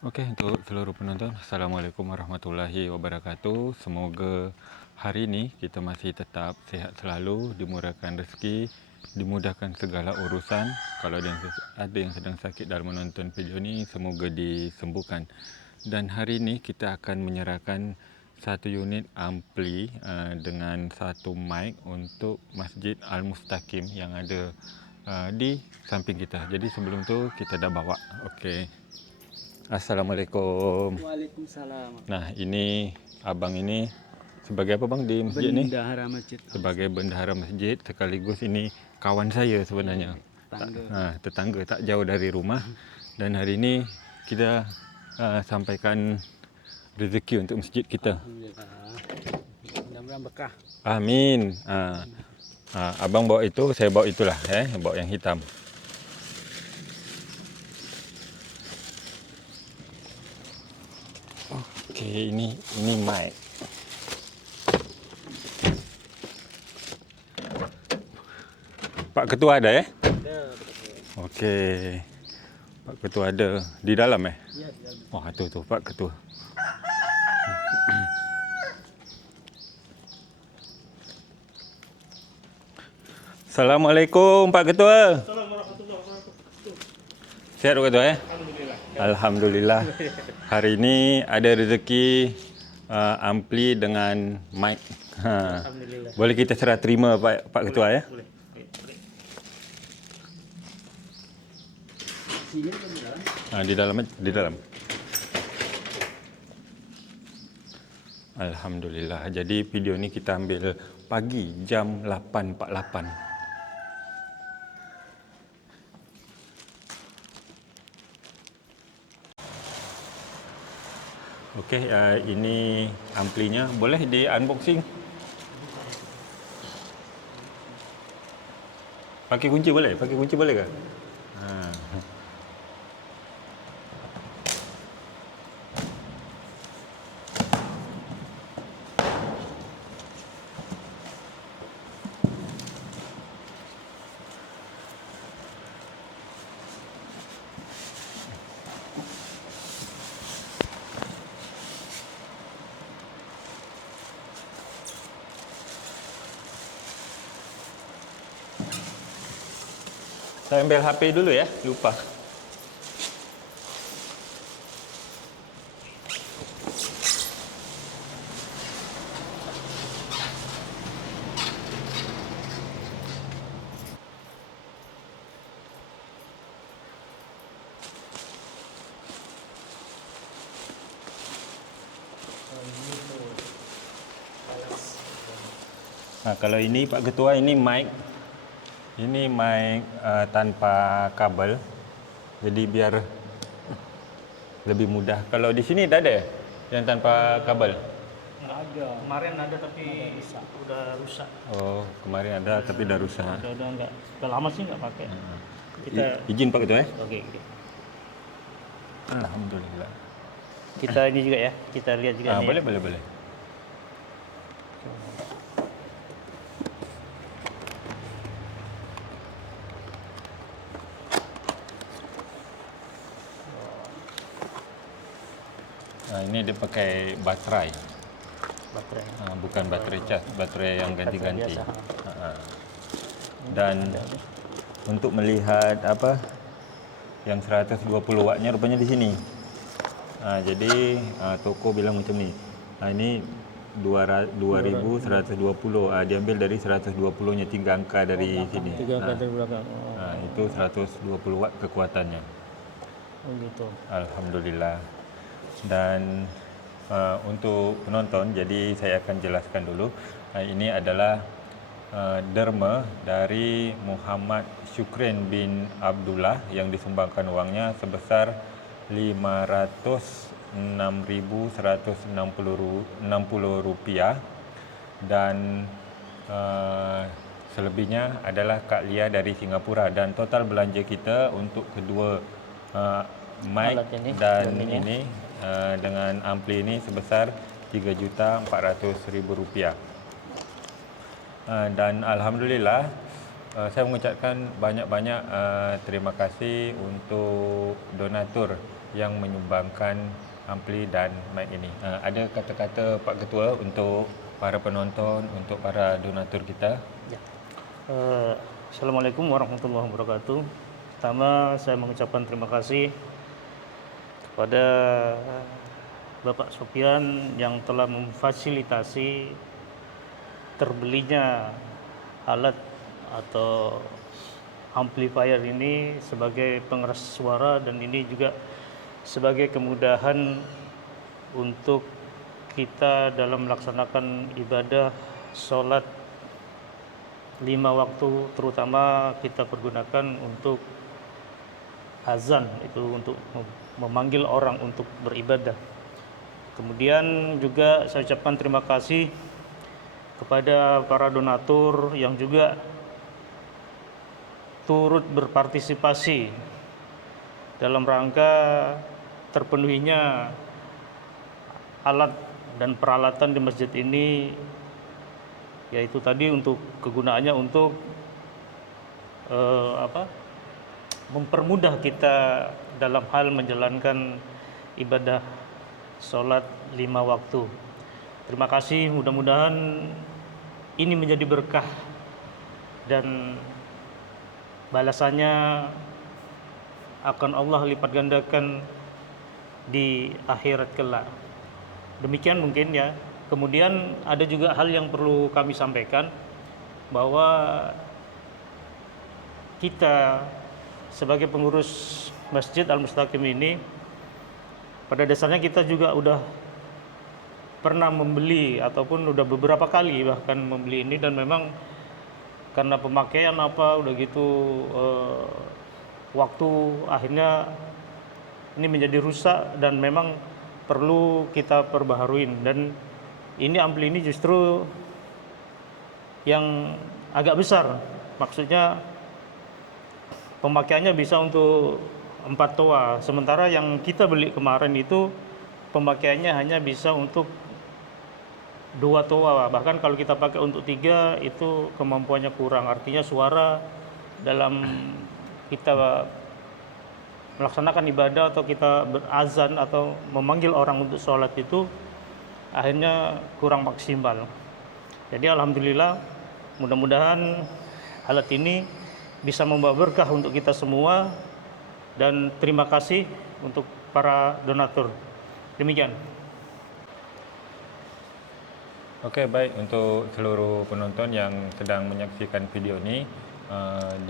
Okey, untuk seluruh penonton, Assalamualaikum warahmatullahi wabarakatuh. Semoga hari ini kita masih tetap sihat selalu, dimurahkan rezeki, dimudahkan segala urusan. Kalau ada yang sedang sakit dalam menonton video ini, semoga disembuhkan. Dan hari ini kita akan menyerahkan satu unit ampli dengan satu mic untuk Masjid Al-Mustaqim yang ada di samping kita. Jadi sebelum tu kita dah bawa. Okey. Assalamualaikum. Waalaikumsalam. Nah, ini abang ini sebagai apa bang di masjid ni? Bendahara masjid. Sebagai bendahara masjid, sekaligus ini kawan saya sebenarnya. Tetangga tak jauh dari rumah. Dan hari ini kita sampaikan rezeki untuk masjid kita. Mudah-mudahan berkah. Amin. Abang bawa itu, saya bawa itulah, bawa yang hitam. Okey, ini mic. Pak Ketua ada Ada. Okey. Pak Ketua ada di dalam Ya, di dalam. Oh, tu Pak Ketua. Assalamualaikum Pak Ketua. Sihat Pak Ketua Alhamdulillah. Hari ini ada rezeki ampli dengan mic. Alhamdulillah. Boleh kita serah terima Pak Ketua ya? Boleh. Sini di dalam. Di dalam. Alhamdulillah. Jadi video ni kita ambil pagi jam 8.48. Okey, ini amplinya. Boleh di unboxing? Pakai kunci boleh? Pakai kunci boleh ke? Saya ambil HP dulu ya, lupa. Nah, kalau ini Pak Ketua, ini mic. Ini mic tanpa kabel. Jadi biar lebih mudah. Kalau di sini dah ada yang tanpa kabel? Enggak ada. Kemarin ada tapi udah rusak. Oh, kemarin ada tapi dah rusak. Udah enggak. Udah lama sih enggak pakai. Kita Izin Pak Ketua Oke. Alhamdulillah. Kita ini juga ya. Kita lihat juga nih. Boleh. Ini dia pakai baterai. Bukan baterai cas, baterai yang ganti-ganti. Dan untuk melihat apa yang 120 wattnya rupanya di sini. Jadi toko bilang macam ni. Ini 2120. Diambil dari 120-nya, 3 angka dari sini. 3 angka dari belakang. Itu 120 watt kekuatannya. Oh gitu. Alhamdulillah. Dan untuk penonton, jadi saya akan jelaskan dulu. Ini adalah derma dari Muhammad Syukrin bin Abdullah yang disumbangkan wangnya sebesar Rp506,160 dan selebihnya adalah Kak Lia dari Singapura. Dan total belanja kita untuk kedua mic dan ini dengan ampli ini sebesar Rp3.400.000. Dan Alhamdulillah saya mengucapkan banyak-banyak terima kasih untuk donatur yang menyumbangkan ampli dan mic ini. Ada kata-kata Pak Ketua untuk para penonton, untuk para donatur kita? Ya. Assalamualaikum warahmatullahi wabarakatuh. Pertama, saya mengucapkan terima kasih kepada Bapak Sofian yang telah memfasilitasi terbelinya alat atau amplifier ini sebagai pengeras suara, dan ini juga sebagai kemudahan untuk kita dalam melaksanakan ibadah sholat 5 waktu, terutama kita pergunakan untuk azan, itu untuk memanggil orang untuk beribadah. Kemudian juga saya ucapkan terima kasih kepada para donatur yang juga turut berpartisipasi dalam rangka terpenuhinya alat dan peralatan di masjid ini, yaitu tadi untuk kegunaannya untuk mempermudah kita dalam hal menjalankan ibadah sholat 5 waktu. Terima kasih, mudah-mudahan ini menjadi berkah dan balasannya akan Allah lipat gandakan di akhirat kelak. Demikian mungkin ya. Kemudian ada juga hal yang perlu kami sampaikan, bahwa kita sebagai pengurus Masjid Al-Mustaqim ini, pada dasarnya kita juga udah pernah membeli ataupun udah beberapa kali bahkan membeli ini, dan memang karena pemakaian udah gitu waktu akhirnya ini menjadi rusak dan memang perlu kita perbaharuin. Dan ini ampli ini justru yang agak besar, maksudnya pemakaiannya bisa untuk 4 toa, sementara yang kita beli kemarin itu pemakaiannya hanya bisa untuk 2 toa. Bahkan kalau kita pakai untuk 3 itu kemampuannya kurang. Artinya suara dalam kita melaksanakan ibadah atau kita berazan atau memanggil orang untuk sholat itu akhirnya kurang maksimal. Jadi alhamdulillah, mudah-mudahan alat ini bisa membawa berkah untuk kita semua, dan terima kasih untuk para donatur. Demikian. Okey, baik, untuk seluruh penonton yang sedang menyaksikan video ini,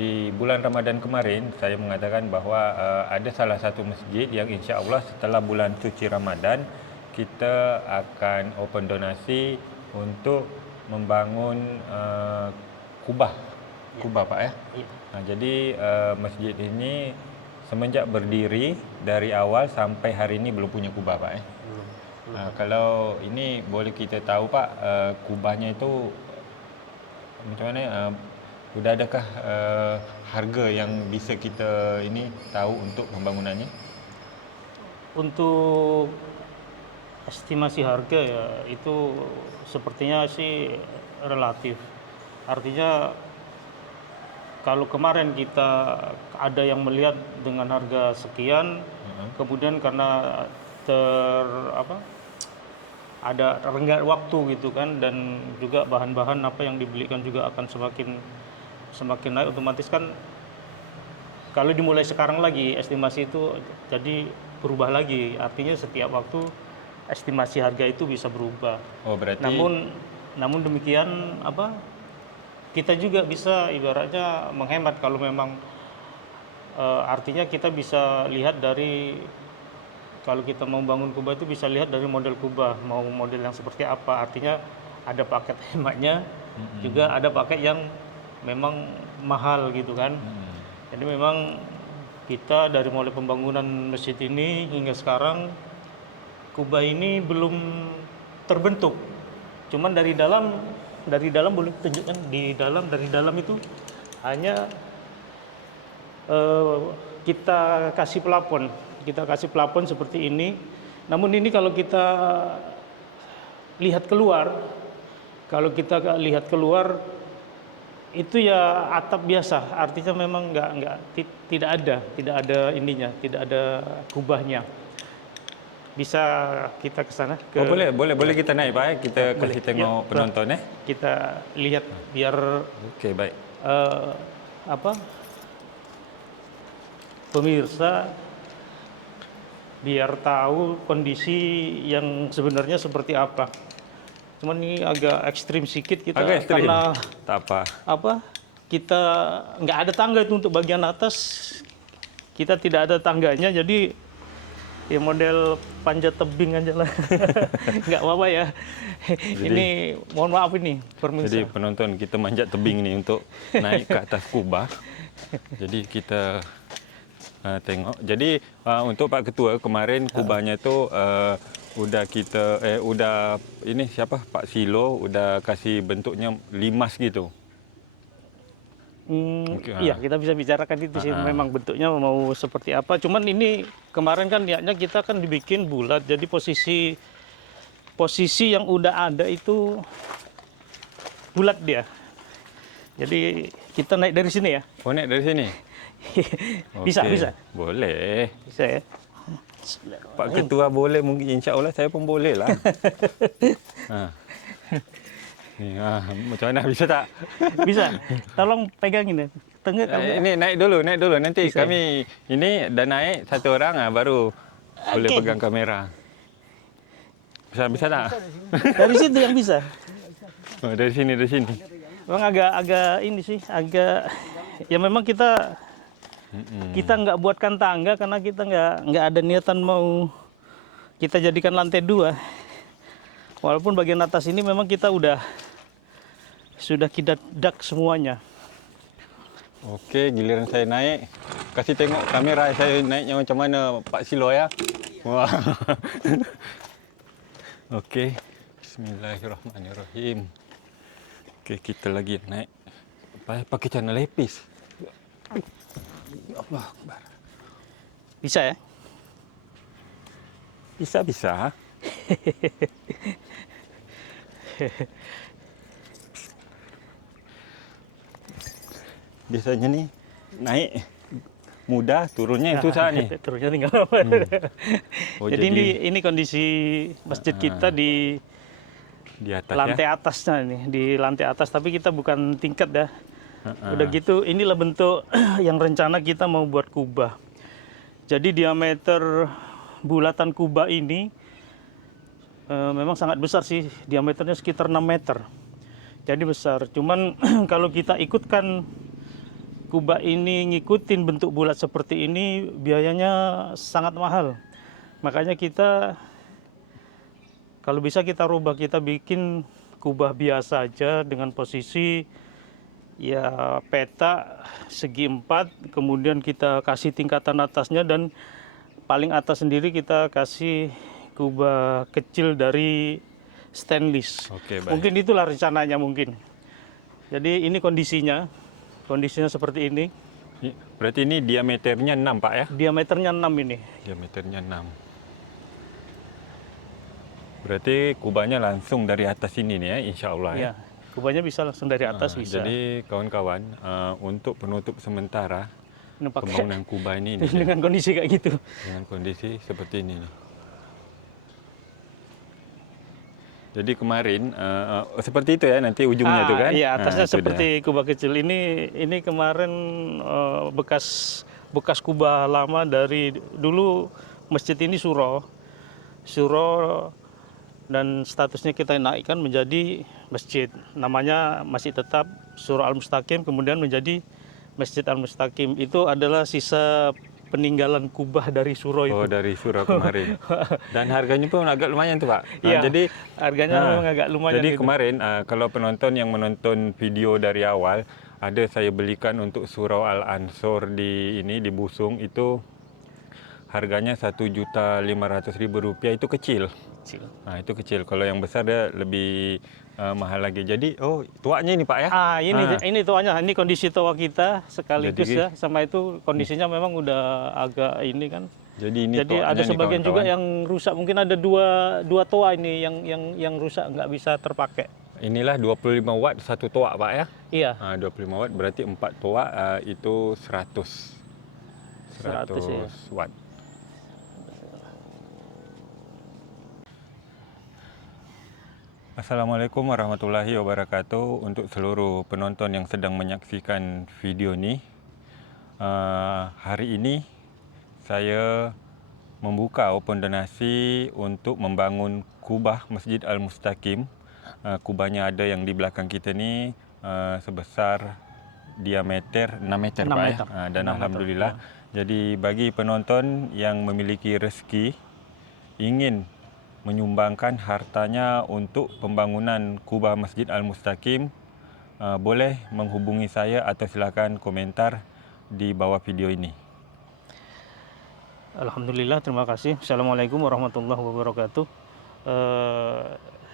di bulan Ramadan kemarin saya mengatakan bahawa ada salah satu masjid yang insya-Allah setelah bulan suci Ramadan kita akan open donasi untuk membangun kubah. Kubah, Pak ya. Jadi masjid ini semenjak berdiri dari awal sampai hari ini belum punya kubah, Pak ya. Kalau ini boleh kita tahu Pak, kubahnya itu macam mana? Sudah adakah harga yang bisa kita ini tahu untuk pembangunannya? Untuk estimasi harga ya itu sepertinya sih relatif. Artinya kalau kemarin kita ada yang melihat dengan harga sekian, kemudian karena ada renggat waktu gitu kan, dan juga bahan-bahan apa yang dibelikan juga akan semakin naik, otomatis kan kalau dimulai sekarang lagi estimasi itu jadi berubah lagi. Artinya setiap waktu estimasi harga itu bisa berubah. Oh, berarti namun demikian kita juga bisa ibaratnya menghemat kalau memang artinya kita bisa lihat dari, kalau kita mau bangun kubah itu bisa lihat dari model kubah, mau model yang seperti apa. Artinya ada paket hematnya, juga ada paket yang memang mahal gitu kan. Jadi memang kita dari mulai pembangunan masjid ini hingga sekarang, kubah ini belum terbentuk. Cuman dari dalam boleh tunjukkan, dari dalam itu hanya kita kasih plafon seperti ini. Namun ini kalau kita lihat keluar Itu ya atap biasa, artinya memang tidak ada ininya, tidak ada kubahnya. Bisa kita ke sana Oh boleh kita naik Pak, kita boleh. kasih tengok Ya, penonton kita lihat biar Okey baik. eh, apa pemirsa biar tahu kondisi yang sebenarnya seperti apa. Cuman ini agak ekstrim sedikit kita Agak ekstrim. karena Tak apa. kita nggak ada tangga itu untuk bagian atas, kita tidak ada tangganya, jadi ya model panjat tebing aja lah. Nggak apa-apa ya. Ini mohon maaf ini pemirsa. Jadi penonton kita manjat tebing ni untuk naik ke atas kubah. Jadi kita tengok. Jadi untuk Pak Ketua kemarin kubahnya tu udah ini siapa Pak Silo udah kasih bentuknya limas gitu. Iya, kita bisa bicarakan itu sih. Memang bentuknya mau seperti apa. Cuman ini kemarin kan niatnya kita kan dibikin bulat. Jadi posisi yang udah ada itu bulat dia. Jadi kita naik dari sini ya. Oh naik dari sini? Bisa, Okey, bisa. Boleh. Bisa ya. Pak Ketua boleh, mungkin insya Allah saya pun boleh lah. Ni, macam mana bisa tak? Bisa. Tolong pegangin ya. Tengah Ini naik dulu. Nanti Bisa. kami ini dah naik satu orang baru boleh pegang kamera. Bisa tak? dari situ yang bisa. Oh, dari sini. Memang agak ini sih, agak ya memang kita nggak buatkan tangga karena kita nggak ada niatan mau kita jadikan lantai 2. Walaupun bagian atas ini memang kita sudah kita dak semuanya. Okey, giliran saya naik. Kasih tengok kamera saya naiknya macam mana Pak Silo ya. Wah. Okey. Bismillahirrahmanirrahim. Okey, kita lagi naik. Pakai celana lepis. Allah Akbar. Bisa ya? Bisa. Biasanya nih naik mudah, turunnya itu susah nih. Turunnya tinggal apa? Oh, Jadi ini kondisi masjid kita di atas lantai ya. atasnya nih, di lantai atas, tapi kita bukan tingkat ya. Udah gitu, inilah bentuk yang rencana kita mau buat kubah. Jadi diameter bulatan kubah ini memang sangat besar sih, diameternya sekitar 6 meter. Jadi besar. Cuman kalau kita ikutkan kubah ini ngikutin bentuk bulat seperti ini, biayanya sangat mahal. Makanya kita kalau bisa kita rubah, kita bikin kubah biasa aja dengan posisi ya peta segi 4, kemudian kita kasih tingkatan atasnya dan paling atas sendiri kita kasih kubah kecil dari stainless. Okey, baik. Mungkin itulah rencananya mungkin. Jadi ini kondisinya seperti ini. Berarti ini diameternya 6 Pak ya? Diameternya 6 ini. Diameternya 6. Berarti kubahnya langsung dari atas sini nih ya, insya-Allah ya. Ya, kubahnya bisa langsung dari atas bisa. Jadi kawan-kawan, untuk penutup sementara Ini pakai pembangunan kubah ini nih, dengan kondisi kayak gitu. dengan kondisi seperti ini nih. Jadi kemarin seperti itu ya nanti ujungnya itu kan? Iya, atasnya Itu seperti kubah kecil. Ini kemarin bekas kubah lama dari dulu masjid ini surau dan statusnya kita naikkan menjadi masjid. Namanya masih tetap Surau Al-Mustaqim, kemudian menjadi Masjid Al-Mustaqim. Itu adalah sisa peninggalan kubah dari surau itu. Oh, dari surau kemarin. Dan harganya pun agak lumayan tuh Pak. Iya, jadi harganya memang agak lumayan. Jadi gitu. kemarin kalau penonton yang menonton video dari awal, ada saya belikan untuk surau Al-Ansor di Busung itu harganya Rp1.500.000 itu kecil. Itu kecil. Kalau yang besar dia lebih mahal lagi. Jadi tuanya ini Pak ya? Ini tuanya. Ini kondisi toa kita sekaligus Jadi, ya. Sama itu kondisinya memang udah agak ini kan. Jadi ada sebagian juga yang rusak. Mungkin ada dua toa ini yang rusak nggak bisa terpakai. inilah 25 watt satu toak Pak ya. Iya, 25 watt berarti 4 toak itu 100 100 ya. watt. Assalamualaikum warahmatullahi wabarakatuh. Untuk seluruh penonton yang sedang menyaksikan video ini, hari ini saya membuka open donasi untuk membangun kubah Masjid Al-Mustaqim. Kubahnya ada yang di belakang kita ni, sebesar diameter 6 meter 6 Pak meter. ya. Dan 6 meter, alhamdulillah. Jadi bagi penonton yang memiliki rezeki ingin menyumbangkan hartanya untuk pembangunan kubah Masjid Al-Mustaqim, boleh menghubungi saya atau silakan komentar di bawah video ini. Alhamdulillah, terima kasih. Assalamualaikum warahmatullahi wabarakatuh.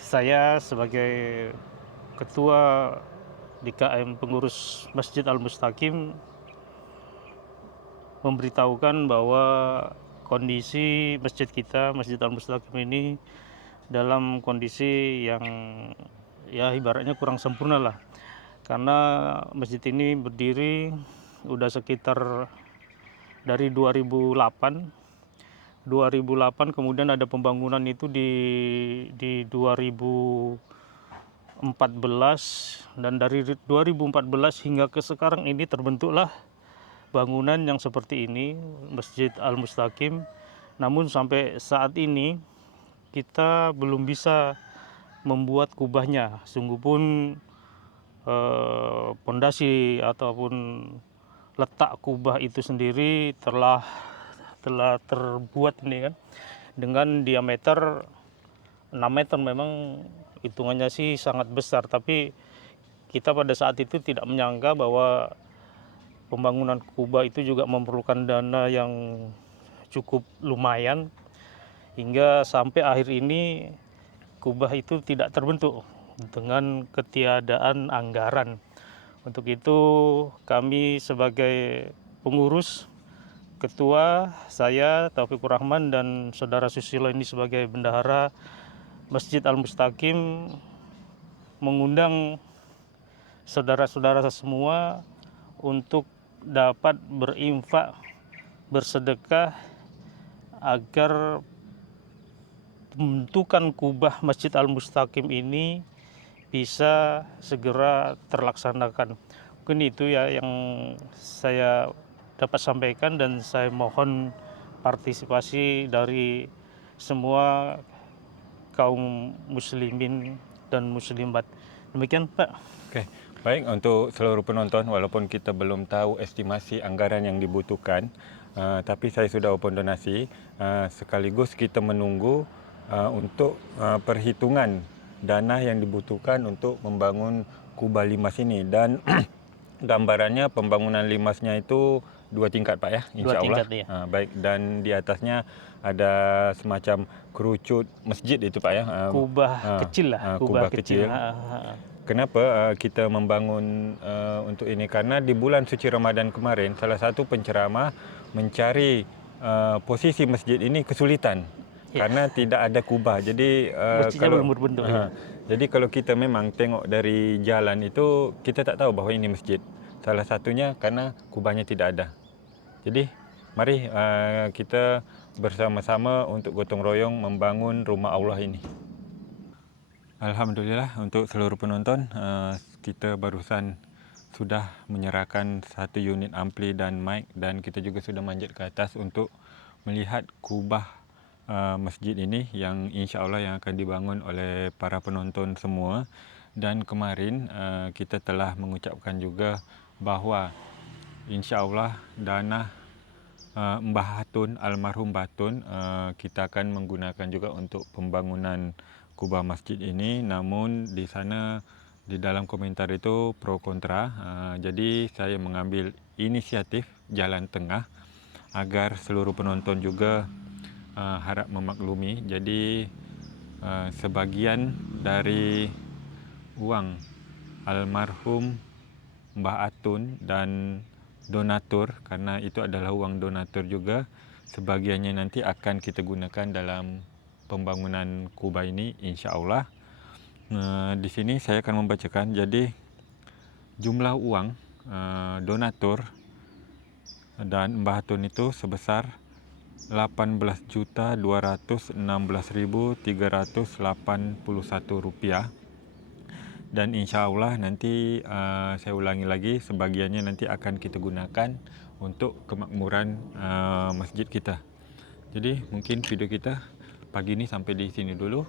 Saya sebagai Ketua DKM Pengurus Masjid Al-Mustaqim memberitahukan bahwa kondisi masjid kita, Masjid Al-Mustaqim ini dalam kondisi yang ya ibaratnya kurang sempurna lah. Karena masjid ini berdiri udah sekitar dari 2008 kemudian ada pembangunan itu di 2014, dan dari 2014 hingga ke sekarang ini terbentuklah bangunan yang seperti ini, Masjid Al-Mustaqim. Namun sampai saat ini kita belum bisa membuat kubahnya. Sungguh pun pondasi ataupun letak kubah itu sendiri telah terbuat ini kan dengan diameter 6 meter. Memang hitungannya sih sangat besar, tapi kita pada saat itu tidak menyangka bahwa pembangunan kubah itu juga memerlukan dana yang cukup lumayan, hingga sampai akhir ini kubah itu tidak terbentuk dengan ketiadaan anggaran. Untuk itu kami sebagai pengurus, ketua, saya Taufikur Rahman dan saudara Susilo ini sebagai bendahara Masjid Al-Mustaqim mengundang saudara-saudara semua untuk dapat berinfak, bersedekah agar pembentukan kubah Masjid Al-Mustaqim ini bisa segera terlaksanakan. Mungkin itu ya yang saya dapat sampaikan, dan saya mohon partisipasi dari semua kaum muslimin dan muslimat. Demikian Pak. Oke, baik, untuk seluruh penonton, walaupun kita belum tahu estimasi anggaran yang dibutuhkan, tapi saya sudah open donasi, sekaligus kita menunggu untuk perhitungan dana yang dibutuhkan untuk membangun kubah limas ini. Dan gambarannya pembangunan limasnya itu 2 tingkat Pak ya, insya Allah. Tingkat, ya. Baik, dan di atasnya ada semacam kerucut masjid itu Pak ya. Kubah kecil lah, kubah kecil. Kenapa kita membangun untuk ini? Karena di bulan suci Ramadan kemarin, salah satu penceramah mencari posisi masjid ini kesulitan. Ya. Karena tidak ada kubah. Jadi masjidnya belum berbentuk. Jadi kalau kita memang tengok dari jalan itu, kita tak tahu bahawa ini masjid. Salah satunya karena kubahnya tidak ada. Jadi mari kita bersama-sama untuk gotong royong membangun rumah Allah ini. Alhamdulillah, untuk seluruh penonton, kita barusan sudah menyerahkan 1 unit ampli dan mic, dan kita juga sudah manjat ke atas untuk melihat kubah masjid ini yang insya Allah yang akan dibangun oleh para penonton semua. Dan kemarin kita telah mengucapkan juga bahawa insya Allah dana Mbah Hatun, almarhum Batun, kita akan menggunakan juga untuk pembangunan kubah masjid ini. Namun di sana, di dalam komentar itu pro kontra, jadi saya mengambil inisiatif jalan tengah agar seluruh penonton juga harap memaklumi. Jadi sebagian dari uang almarhum Mbah Atun dan donatur, karena itu adalah uang donatur juga, sebagiannya nanti akan kita gunakan dalam pembangunan kubah ini insya Allah. Di sini saya akan membacakan. Jadi jumlah uang donatur dan Mbah Hatun itu sebesar 18.216.381 rupiah. Dan insya Allah nanti saya ulangi lagi, sebagiannya nanti akan kita gunakan untuk kemakmuran masjid kita. Jadi mungkin video kita pagi ini sampai di sini dulu.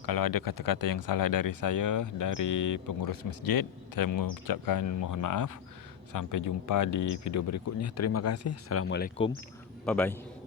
Kalau ada kata-kata yang salah dari saya, dari pengurus masjid, saya mengucapkan mohon maaf. Sampai jumpa di video berikutnya. Terima kasih. Assalamualaikum. Bye-bye.